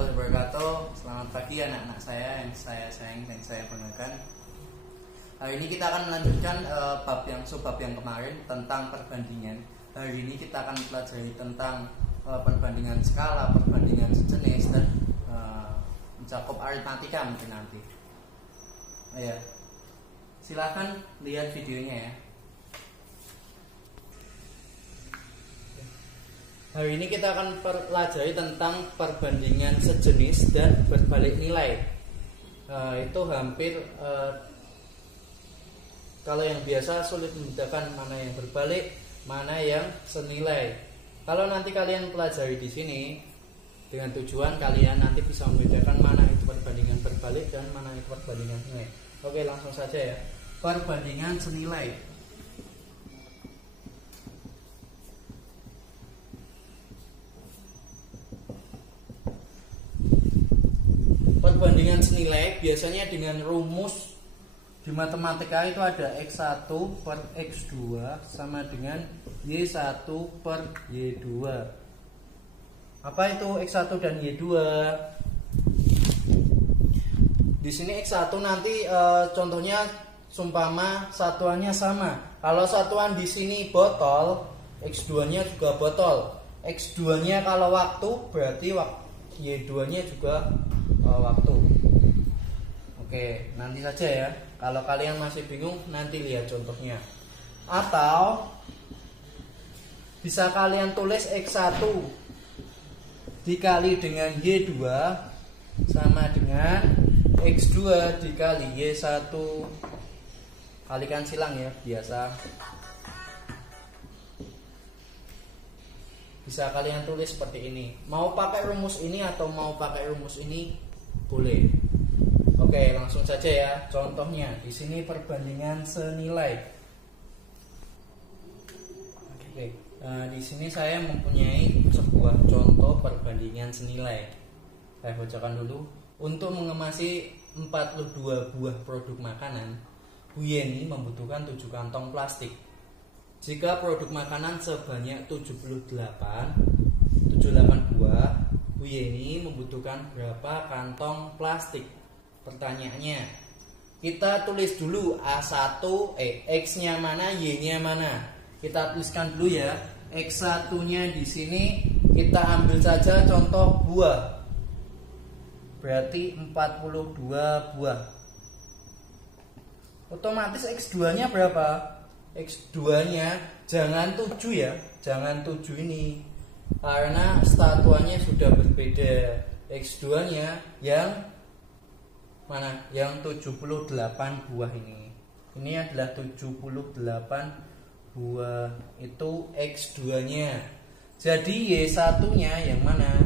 warahmatullahi wabarakatuh. Selamat pagi anak-anak saya yang saya sayang dan saya banggakan. Hari ini kita akan melanjutkan subbab yang kemarin tentang perbandingan. Hari ini kita akan pelajari tentang perbandingan skala, perbandingan sejenis, dan mencakup aritmatika mungkin nanti. Ya, silakan lihat videonya ya. Hari ini kita akan pelajari tentang perbandingan sejenis dan berbalik nilai. Itu hampir kalau yang biasa sulit membedakan mana yang berbalik, mana yang senilai. Kalau nanti kalian pelajari di sini dengan tujuan kalian nanti bisa membedakan mana itu perbandingan berbalik dan mana itu perbandingan senilai. Oke, langsung saja ya. Perbandingan senilai. Perbandingan senilai biasanya dengan rumus di matematika itu ada X1 per X2 sama dengan Y1 per Y2. Apa itu X1 dan Y2? Di sini X1 nanti contohnya sumpama satuannya sama. Kalau satuan di sini botol, X2-nya juga botol. X2-nya kalau waktu berarti Y2-nya juga waktu. Oke, nanti saja ya. Kalau kalian masih bingung, nanti lihat contohnya. Atau bisa kalian tulis X1 dikali dengan Y2 sama dengan X2 dikali Y1. Kalikan silang ya, biasa. Bisa kalian tulis seperti ini. Mau pakai rumus ini atau mau pakai rumus ini boleh. Oke, langsung saja ya. Contohnya di sini perbandingan senilai. Oke, di sini saya mempunyai sebuah contoh perbandingan senilai. Saya bacakan dulu. Untuk mengemasi 42 buah produk makanan, Bu Yeni membutuhkan 7 kantong plastik. Jika produk makanan sebanyak 78 buah, Bu Yeni membutuhkan berapa kantong plastik? Pertanyaannya, kita tulis dulu A1, X-nya mana, Y-nya mana. Kita tuliskan dulu ya. X1-nya di sini kita ambil saja contoh buah. Berarti 42 buah. Otomatis X2-nya berapa? X2-nya jangan 7 ya. Jangan 7 ini. Karena satuannya sudah berbeda. X2-nya yang mana? Yang 78 buah ini. Ini adalah 78 buah. Itu X2-nya. Jadi Y1-nya yang mana?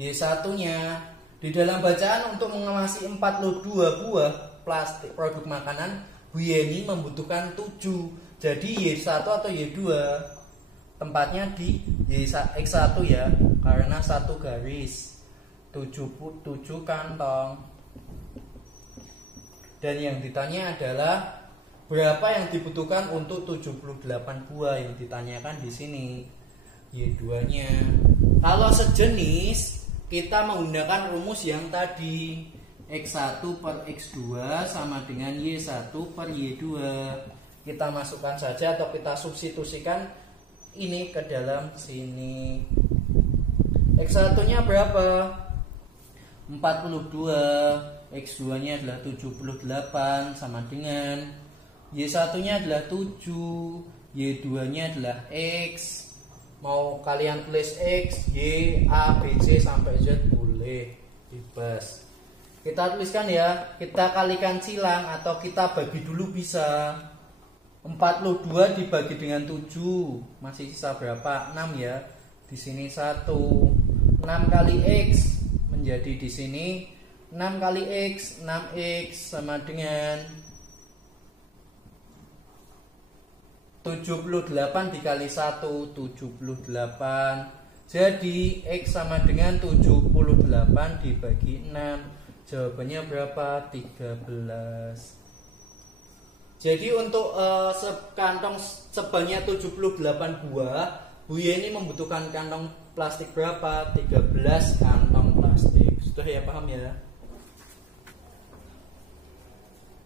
Y1-nya di dalam bacaan untuk mengemasi 42 buah plastik produk makanan, Bu Yeni membutuhkan 7. Jadi Y1 atau Y2? Tempatnya di X1 ya, karena satu garis. 7 kantong. Dan yang ditanya adalah berapa yang dibutuhkan untuk 78 buah yang ditanyakan di sini. Y2-nya. Kalau sejenis kita menggunakan rumus yang tadi. X1 per X2 sama dengan Y1 per Y2. Kita masukkan saja atau kita substitusikan ini ke dalam sini. X1-nya berapa? 42. X2-nya adalah 78 sama dengan Y1-nya adalah 7. Y2-nya adalah X. Mau kalian tulis X, Y, A, B, C sampai Z boleh, bebas. Kita tuliskan ya, kita kalikan silang atau kita bagi dulu bisa. 42 dibagi dengan 7, masih sisa berapa? 6 ya. Di sini 1. 6 kali X menjadi di sini 6 kali X, 6X sama dengan 78 dikali 1, 78. Jadi X sama dengan 78 dibagi 6. Jawabannya berapa? 13. Jadi untuk sekantong sebanyak 78 buah, Buya ini membutuhkan kantong plastik berapa? 13 kantong plastik. Sudah ya, paham ya?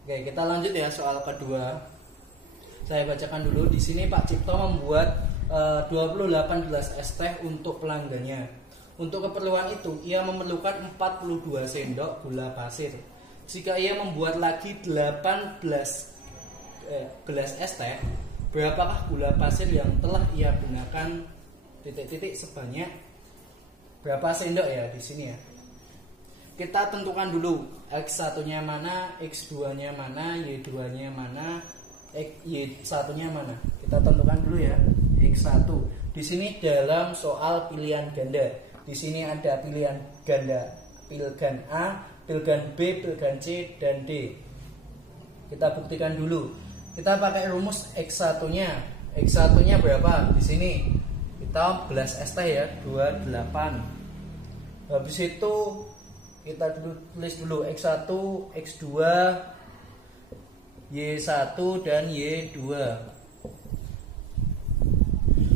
Oke, kita lanjut ya soal kedua. Saya bacakan dulu. Di sini Pak Cipto membuat 28 gelas es teh untuk pelanggannya. Untuk keperluan itu, ia memerlukan 42 sendok gula pasir. Jika ia membuat lagi 18 gelas es teh, berapakah gula pasir yang telah ia gunakan titik-titik sebanyak berapa sendok ya di sini ya. Kita tentukan dulu X1-nya mana, X2-nya mana, Y2-nya mana, Y1-nya mana. Kita tentukan dulu ya. X1. Di sini dalam soal pilihan ganda. Di sini ada pilihan ganda, pilgan A, pilgan B, pilgan C dan D. Kita buktikan dulu. Kita pakai rumus X1-nya. X1-nya berapa? Di sini kita gelas es teh ya, 28. Habis itu kita tulis dulu X1, X2, Y1 dan Y2.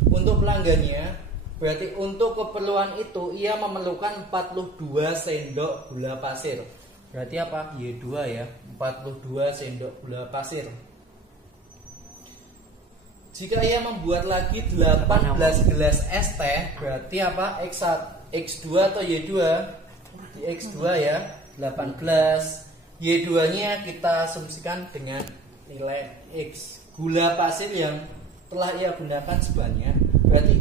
Untuk pelanggannya, berarti untuk keperluan itu ia memerlukan 42 sendok gula pasir. Berarti apa? Y2 ya, 42 sendok gula pasir. Jika ia membuat lagi 18 gelas es teh, berarti apa? X2 atau Y2? Di X2 ya, 18. Y2-nya kita asumsikan dengan nilai X. Gula pasir yang telah ia gunakan sebanyak, berarti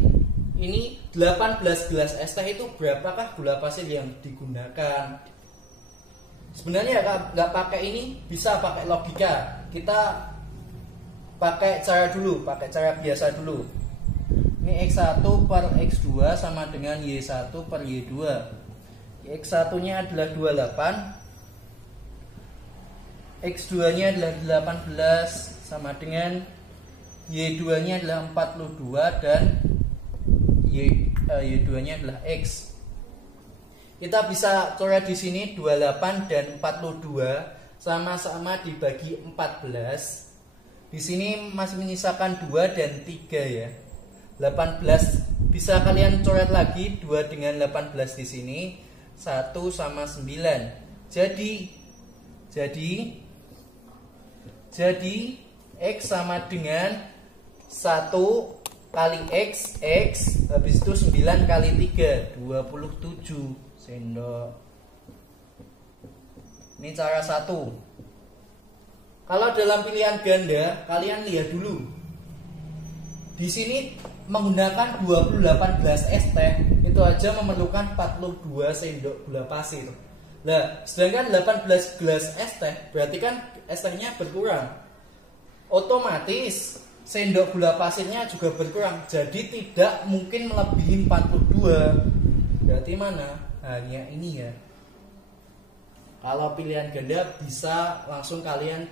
ini 18 gelas es teh itu berapakah gula pasir yang digunakan? Sebenarnya nggak pakai ini, bisa pakai logika. Kita pakai cara biasa dulu. Ini X1 per X2 sama dengan Y1 per Y2. X1-nya adalah 28, X2-nya adalah 18 sama dengan Y2-nya adalah 42 dan Y2-nya adalah X. Kita bisa coret di sini 28 dan 42 sama-sama dibagi 14. Di sini masih menyisakan 2 dan 3 ya. 18 bisa kalian coret lagi 2 dengan 18 di sini. 1 sama 9. Jadi X sama dengan 1 kali X habis itu 9 kali 3 27 sendok. Ini cara 1. Kalau dalam pilihan ganda, kalian lihat dulu. Di sini menggunakan 28 gelas es teh itu aja memerlukan 42 sendok gula pasir. Nah, sedangkan 18 gelas es teh berarti kan es tehnya berkurang. Otomatis sendok gula pasirnya juga berkurang. Jadi tidak mungkin melebihi 42. Berarti mana? Hanya ini ya. Kalau pilihan ganda bisa langsung kalian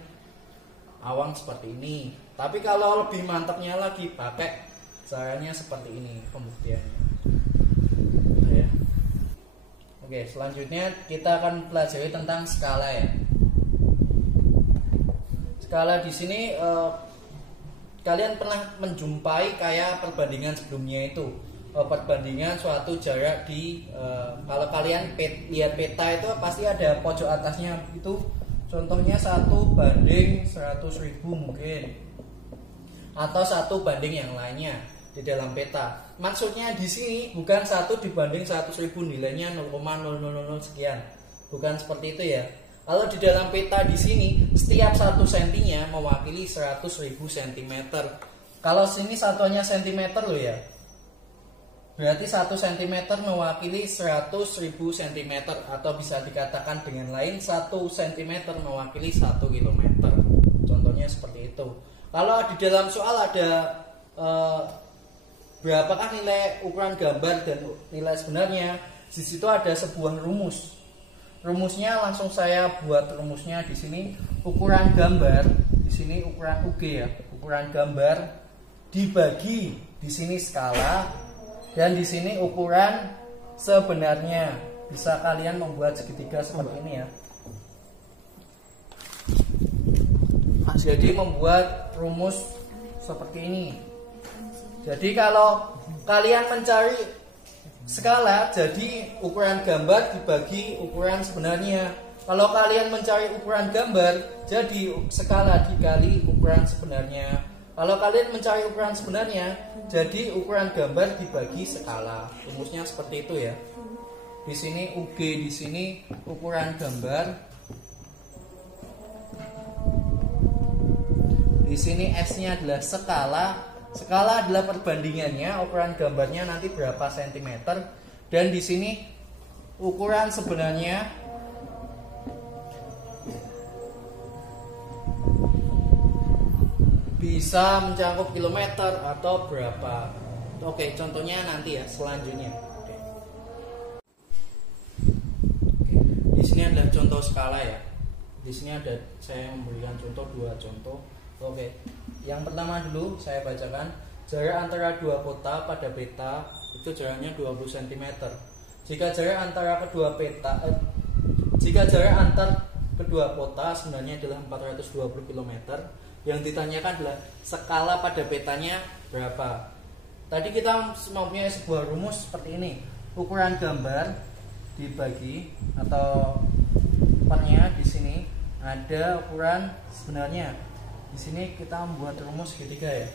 awang seperti ini. Tapi kalau lebih mantapnya lagi pakai caranya seperti ini pembuktiannya. Ya. Oke, selanjutnya kita akan pelajari tentang skala ya. Skala di sini kalian pernah menjumpai kayak perbandingan sebelumnya itu, perbandingan suatu jarak di kalau kalian lihat peta itu pasti ada pojok atasnya itu. Contohnya 1 banding 100.000 mungkin, atau 1 banding yang lainnya di dalam peta. Maksudnya di sini bukan 1 dibanding 100.000 nilainya 0,000 sekian. Bukan seperti itu ya. Kalau di dalam peta di sini setiap 1 sentinya mewakili 100.000 cm. Kalau sini satuannya cm loh ya. Berarti 1 cm mewakili 100.000 cm, atau bisa dikatakan dengan lain 1 cm mewakili 1 km. Contohnya seperti itu. Kalau di dalam soal ada berapakah nilai ukuran gambar dan nilai sebenarnya, di situ ada sebuah rumus. Rumusnya langsung saya buat rumusnya di sini. Ukuran gambar di sini ukuran UG ya. Ukuran gambar dibagi di sini skala, dan di sini ukuran sebenarnya. Bisa kalian membuat segitiga seperti ini ya. Jadi membuat rumus seperti ini. Jadi kalau kalian mencari skala, jadi ukuran gambar dibagi ukuran sebenarnya. Kalau kalian mencari ukuran gambar, jadi skala dikali ukuran sebenarnya. Kalau kalian mencari ukuran sebenarnya, jadi ukuran gambar dibagi skala. Rumusnya seperti itu ya. Di sini UG, di sini ukuran gambar. Di sini S-nya adalah skala. Skala adalah perbandingannya, ukuran gambarnya nanti berapa sentimeter. Dan di sini ukuran sebenarnya bisa mencakup kilometer atau berapa. Oke, contohnya nanti ya selanjutnya. Di sini adalah contoh skala ya. Di sini ada saya memberikan contoh, 2 contoh. Oke. Yang pertama dulu saya bacakan. Jarak antara dua kota pada peta itu jaraknya 20 cm. Jika jarak antara kedua kota sebenarnya adalah 420 km, yang ditanyakan adalah skala pada petanya berapa. Tadi kita mempunyai sebuah rumus seperti ini. Ukuran gambar dibagi atau pernya di sini ada ukuran sebenarnya. Di sini kita membuat rumus segitiga ya.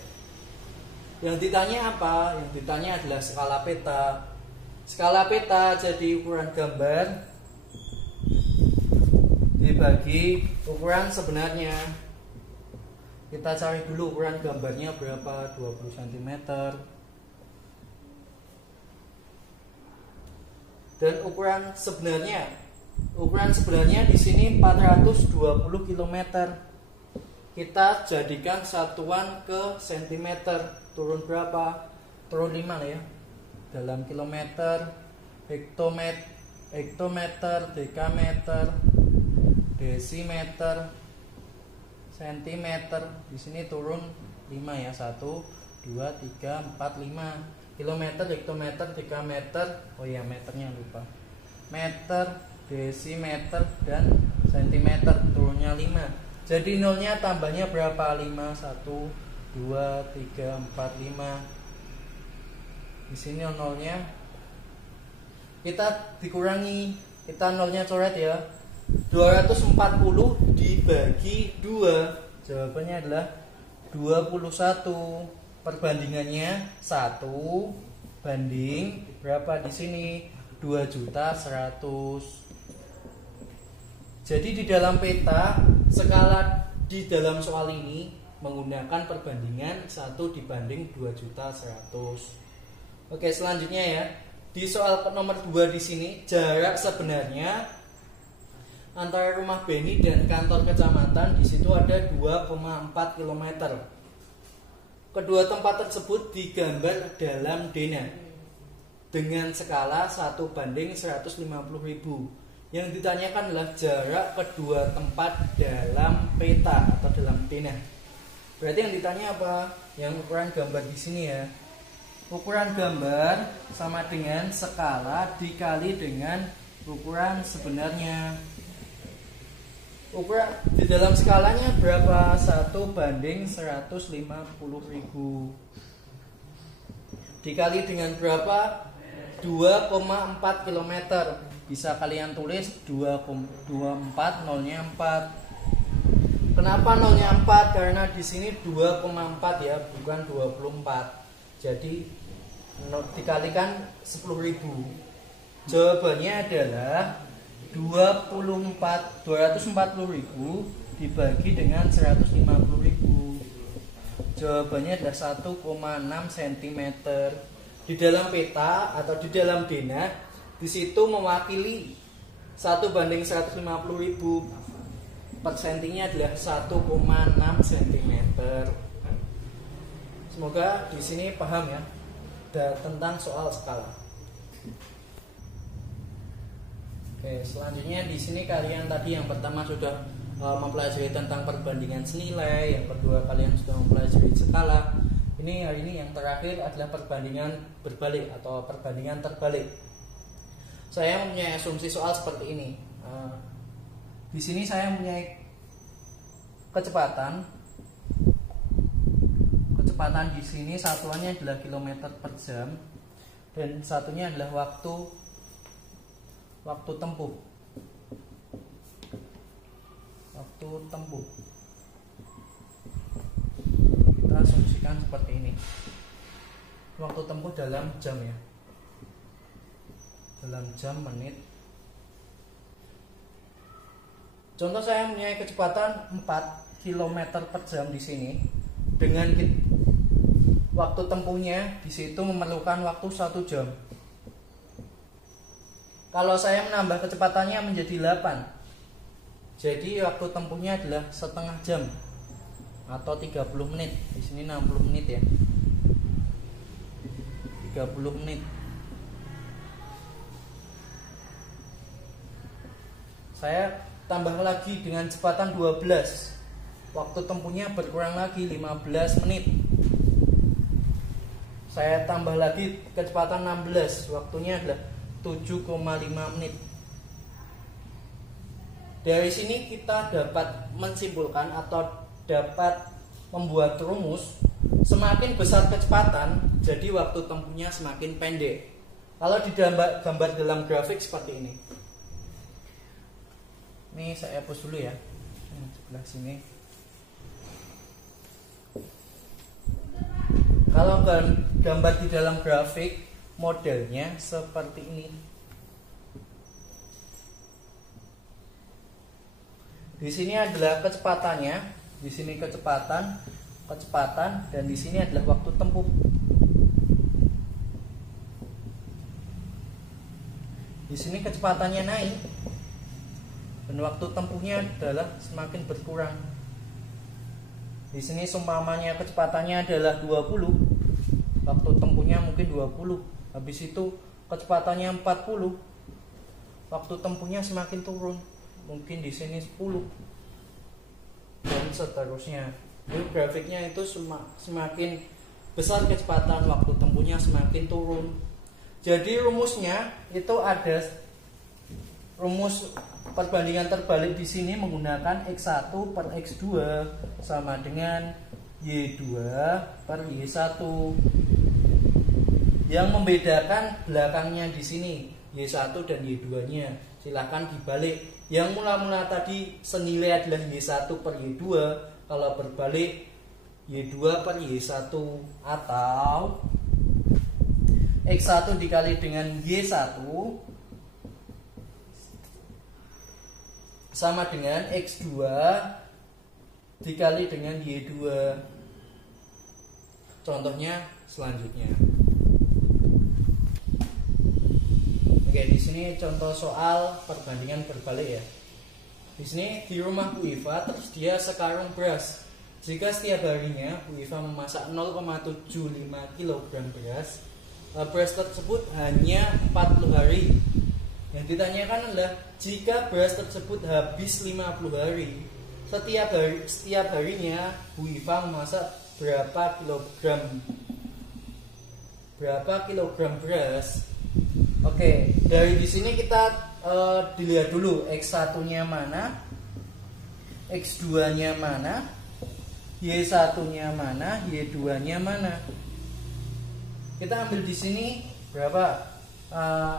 Yang ditanya apa? Yang ditanya adalah skala peta. Skala peta jadi ukuran gambar dibagi ukuran sebenarnya. Kita cari dulu ukuran gambarnya berapa, 20 cm. Dan ukuran sebenarnya di sini 420 km. Kita jadikan satuan ke cm. Turun berapa? Turun 5 ya. Dalam kilometer, hektometer, dekameter, desimeter, sentimeter. Di sini turun 5 ya. 1, 2, 3, 4, 5. Kilometer, hektometer, dekameter. Oh ya, meternya lupa. Meter, desimeter, dan sentimeter. Turunnya 5. Jadi nolnya tambahnya berapa? 5, 1, 2, 3, 4, 5. Di sini nolnya kita dikurangi, kita nolnya coret ya. 240 dibagi 2, jawabannya adalah 21. Perbandingannya 1 banding berapa di sini? 2.100.000. Jadi di dalam peta skala di dalam soal ini menggunakan perbandingan 1 dibanding 2.100.000. Oke, selanjutnya ya. Di soal nomor 2 di sini jarak sebenarnya antara rumah Beni dan kantor kecamatan di situ ada 2,4 km. Kedua tempat tersebut digambar dalam denah dengan skala 1 banding 150.000. Yang ditanyakan adalah jarak kedua tempat dalam peta atau dalam denah. Berarti yang ditanya apa? Yang ukuran gambar di sini ya. Ukuran gambar sama dengan skala dikali dengan ukuran sebenarnya. Ukuran di dalam skalanya berapa? 1 banding 150.000. Dikali dengan berapa? 2,4 km. Bisa kalian tulis 2,24, nolnya 4. Kenapa nolnya 4? Karena di sini 2,4 ya, bukan 24. Jadi dikalikan 10.000. Jawabannya adalah 240.000 dibagi dengan 150.000. Jawabannya adalah 1,6 cm. Di dalam peta atau di dalam denah, di situ mewakili 1 banding 150.000. Per sentinya adalah 1,6 cm. Semoga di sini paham ya tentang soal skala. Oke, selanjutnya di sini kalian tadi yang pertama sudah mempelajari tentang perbandingan senilai, yang kedua kalian sudah mempelajari skala. Ini hari ini yang terakhir adalah perbandingan berbalik atau perbandingan terbalik. Saya mempunyai asumsi soal seperti ini. Di sini saya mempunyai kecepatan kecepatan di sini satuannya adalah kilometer per jam dan satunya adalah waktu tempuh. Kita asumsikan seperti ini. Waktu tempuh dalam jam ya. Dalam jam, menit. Contoh saya punya kecepatan 4 km per jam di sini. Dengan waktu tempuhnya di situ memerlukan waktu 1 jam. Kalau saya menambah kecepatannya menjadi 8. Jadi waktu tempuhnya adalah setengah jam atau 30 menit. Di sini 60 menit ya. 30 menit. Saya tambah lagi dengan kecepatan 12. Waktu tempuhnya berkurang lagi 15 menit. Saya tambah lagi kecepatan 16. Waktunya adalah 7,5 menit. Dari sini kita dapat menyimpulkan atau dapat membuat rumus, semakin besar kecepatan, jadi waktu tempuhnya semakin pendek. Kalau digambar dalam grafik seperti ini. Ini saya hapus dulu ya. Sebelah sini. Kalau gambar di dalam grafik, modelnya seperti ini. Di sini adalah kecepatannya, di sini kecepatan, dan di sini adalah waktu tempuh. Di sini kecepatannya naik, dan waktu tempuhnya adalah semakin berkurang. Di sini seumpamanya kecepatannya adalah 20, waktu tempuhnya mungkin 20. Habis itu kecepatannya 40, waktu tempuhnya semakin turun. Mungkin di sini 10 dan seterusnya. Jadi grafiknya itu semakin besar kecepatan, waktu tempuhnya semakin turun. Jadi rumusnya itu ada rumus perbandingan terbalik di sini menggunakan X1 per X2 sama dengan Y2 per Y1. Yang membedakan belakangnya di sini Y1 dan Y2-nya. Silahkan dibalik. Yang mula-mula tadi senilai adalah Y1 per Y2, kalau berbalik Y2 per Y1, atau X1 dikali dengan Y1 sama dengan X2 dikali dengan Y2. Contohnya selanjutnya. Oke, di sini contoh soal perbandingan berbalik ya. Di sini di rumah Bu Iva tersedia sekarung beras. Jika setiap harinya Bu Iva memasak 0,75 kg beras, beras tersebut hanya 40 hari. Yang ditanyakan adalah jika beras tersebut habis 50 hari, setiap harinya Bu Iva memasak berapa kilogram beras? Oke, dari di sini kita dilihat dulu X1-nya mana, X2-nya mana, Y1-nya mana, Y2-nya mana. Kita ambil di sini berapa?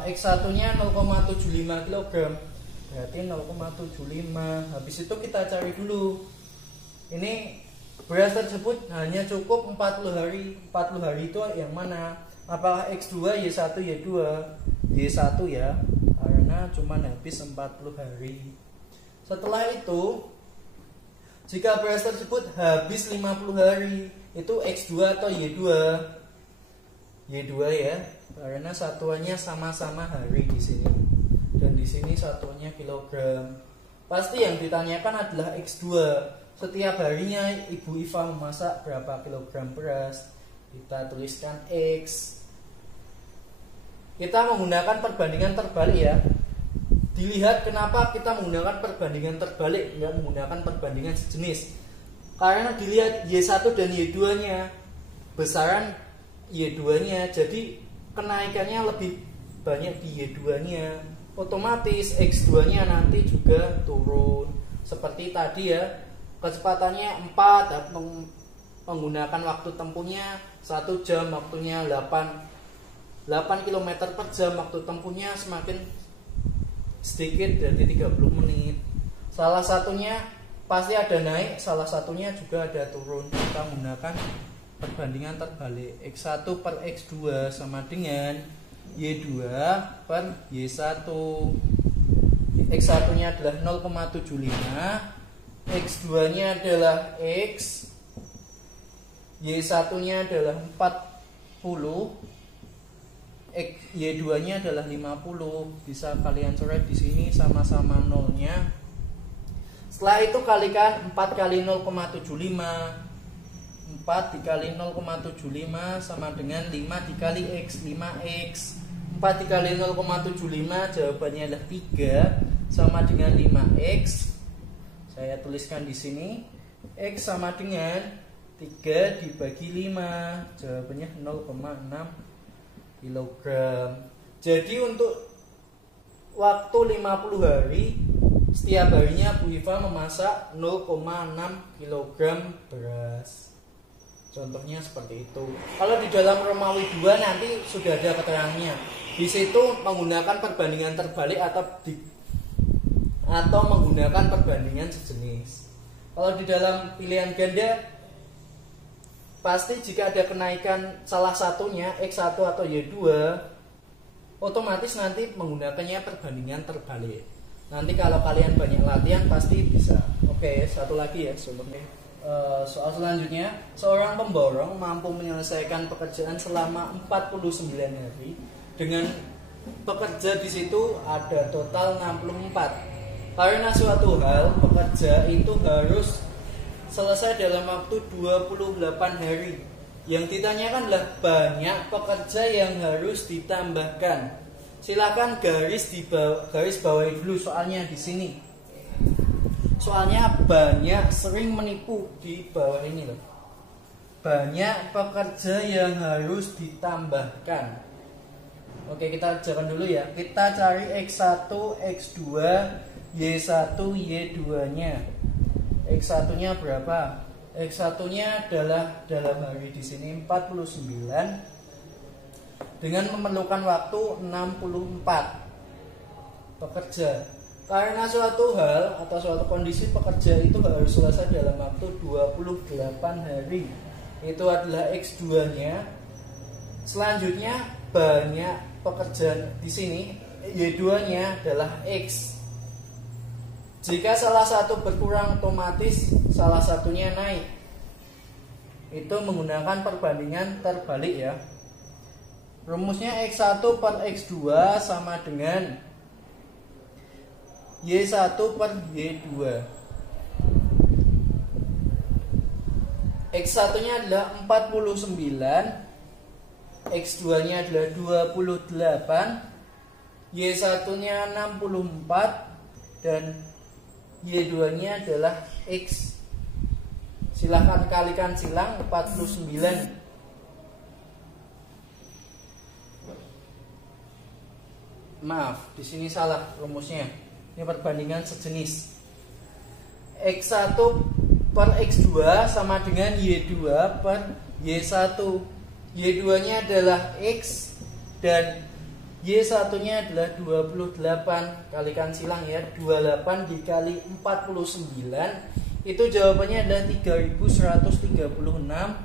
X1-nya 0,75 kg. Berarti 0,75. Habis itu kita cari dulu. Ini beras tersebut hanya cukup 40 hari. 40 hari itu yang mana? Apakah X2, Y1, Y2? Y1 ya, karena cuma habis 40 hari. Setelah itu, jika beras tersebut habis 50 hari, itu X2 atau Y2? Y2 ya, karena satuannya sama-sama hari di sini. Dan di sini satuannya kilogram. Pasti yang ditanyakan adalah X2. Setiap harinya Ibu Iva memasak berapa kilogram beras? Kita tuliskan X. Kita menggunakan perbandingan terbalik ya. Dilihat kenapa kita menggunakan perbandingan terbalik, nggak menggunakan perbandingan sejenis. Karena dilihat Y1 dan Y2-nya, besaran Y2-nya, jadi kenaikannya lebih banyak di Y2-nya. Otomatis X2-nya nanti juga turun. Seperti tadi ya, kecepatannya 4, menggunakan waktu tempuhnya 1 jam, waktunya 8 km per jam, waktu tempuhnya semakin sedikit dari 30 menit. Salah satunya pasti ada naik, salah satunya juga ada turun. Kita menggunakan perbandingan terbalik. X1 per X2 sama dengan Y2 per Y1. X1 nya adalah 0,75, X2 nya adalah X, Y1 nya adalah 40, Y2 nya adalah 50. Bisa kalian coret di sini sama-sama nolnya. Setelah itu kalikan 4 kali 0,75. 4 dikali 0,75 sama dengan 5 dikali X, 5X. 4 dikali 0,75 jawabannya adalah 3 sama dengan 5X. Saya tuliskan di sini. X sama dengan 3 dibagi 5, jawabannya 0,6 kg. Jadi untuk waktu 50 hari, setiap harinya Bu Iva memasak 0,6 kg beras. Contohnya seperti itu. Kalau di dalam Romawi 2 nanti sudah ada keterangannya. Di situ menggunakan perbandingan terbalik atau menggunakan perbandingan sejenis. Kalau di dalam pilihan ganda, pasti jika ada kenaikan salah satunya X1 atau Y2, otomatis nanti menggunakannya perbandingan terbalik. Nanti kalau kalian banyak latihan pasti bisa. Oke, satu lagi ya sebelumnya. Soal selanjutnya, seorang pemborong mampu menyelesaikan pekerjaan selama 49 hari. Dengan pekerja di situ ada total 64. Karena suatu hal, pekerja itu harus selesai dalam waktu 28 hari. Yang ditanyakan adalah banyak pekerja yang harus ditambahkan. Silakan garis bawahi dulu soalnya di sini. Soalnya banyak sering menipu di bawah ini loh. Banyak pekerja yang harus ditambahkan. Oke, kita kerjakan dulu ya. Kita cari X1, X2, Y1, Y2-nya. X1 nya berapa? X1 nya adalah dalam hari di sini 49 dengan memerlukan waktu 64 pekerja. Karena suatu hal atau suatu kondisi pekerja itu harus selesai dalam waktu 28 hari. Itu adalah X2-nya. Selanjutnya banyak pekerja di sini, Y2-nya adalah X. Jika salah satu berkurang, otomatis salah satunya naik. Itu menggunakan perbandingan terbalik ya. Rumusnya X1 per X2 sama dengan Y1 per Y2. X1 nya adalah 49, X2 nya adalah 28, Y1 nya 64, dan Y2 nya adalah X. Silahkan kalikan silang 49. Maaf, di sini salah rumusnya. Ini perbandingan sejenis. X1 per X2 sama dengan Y2 per Y1. Y2 nya adalah X dan Y1 nya adalah 28. Kalikan silang ya, 28 dikali 49, itu jawabannya adalah 3136.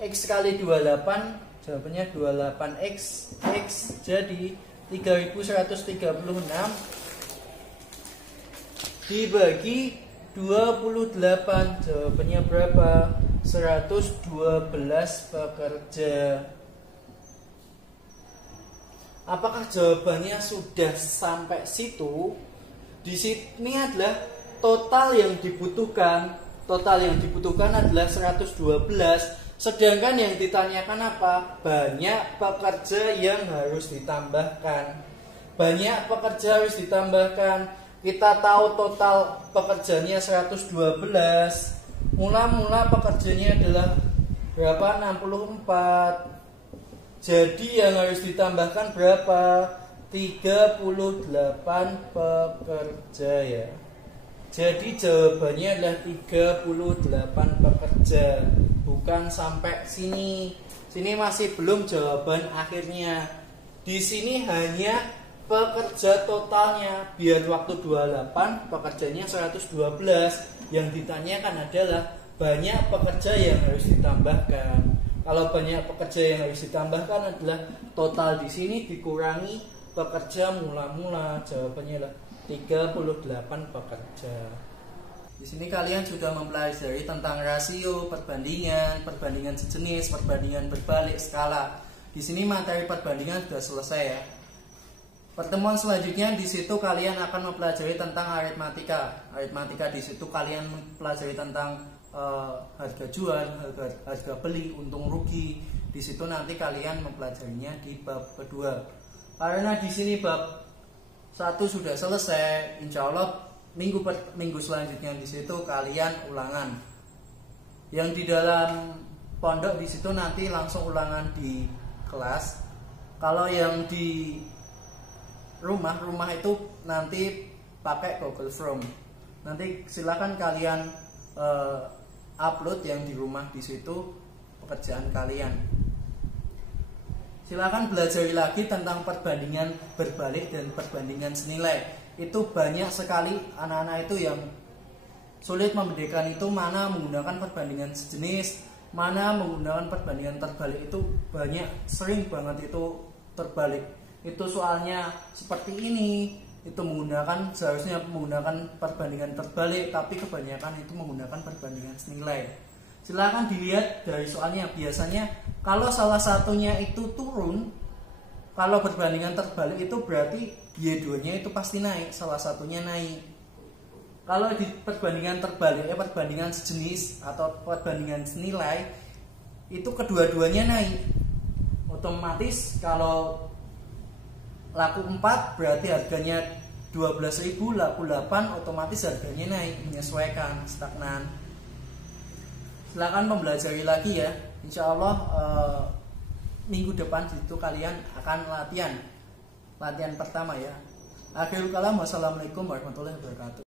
X kali 28, jawabannya 28X. X jadi 3136 dibagi 28, jawabannya berapa? 112 pekerja. Apakah jawabannya sudah sampai situ? Di sini adalah total yang dibutuhkan. Total yang dibutuhkan adalah 112. Sedangkan yang ditanyakan apa? Banyak pekerja yang harus ditambahkan. Banyak pekerja harus ditambahkan. Kita tahu total pekerjanya 112. Mula-mula pekerjanya adalah berapa? 64. Jadi yang harus ditambahkan berapa? 38 pekerja ya. Jadi jawabannya adalah 38 pekerja. bukan sampai sini. Sini masih belum jawaban akhirnya. Di sini hanya pekerja totalnya. Biar waktu 28, pekerjanya 112. Yang ditanyakan adalah banyak pekerja yang harus ditambahkan. Kalau banyak pekerja yang harus ditambahkan adalah total di sini dikurangi pekerja mula-mula. Jawabannya adalah 38 pekerja. Di sini kalian sudah mempelajari tentang rasio, perbandingan sejenis, perbandingan berbalik, skala. Di sini materi perbandingan sudah selesai ya. Pertemuan selanjutnya di situ kalian akan mempelajari tentang aritmatika. Aritmatika di situ kalian mempelajari tentang harga jual, harga beli, untung rugi. Di situ nanti kalian mempelajarinya di bab kedua. Karena di sini bab 1 sudah selesai, insya Allah minggu selanjutnya di situ kalian ulangan. Yang di dalam pondok di situ nanti langsung ulangan di kelas. Kalau yang di rumah itu nanti pakai Google Form. Nanti silakan kalian upload yang di rumah di situ pekerjaan kalian. Silakan belajar lagi tentang perbandingan berbalik dan perbandingan senilai. Itu banyak sekali anak-anak itu yang sulit membedakan itu mana menggunakan perbandingan sejenis, mana menggunakan perbandingan terbalik. Itu banyak, sering banget itu terbalik. Itu soalnya seperti ini, itu seharusnya menggunakan perbandingan terbalik, tapi kebanyakan itu menggunakan perbandingan senilai. Silakan dilihat dari soalnya. Biasanya kalau salah satunya itu turun, kalau perbandingan terbalik itu berarti Y2-nya itu pasti naik, salah satunya naik. Kalau di perbandingan terbalik, perbandingan sejenis atau perbandingan senilai, itu kedua-duanya naik. Otomatis kalau laku 4 berarti harganya 12.000, laku 8 otomatis harganya naik, menyesuaikan, stagnan. Silakan mempelajari lagi ya. Insya Allah minggu depan itu kalian akan latihan pertama ya. Akhirul kalam, wassalamualaikum warahmatullahi wabarakatuh.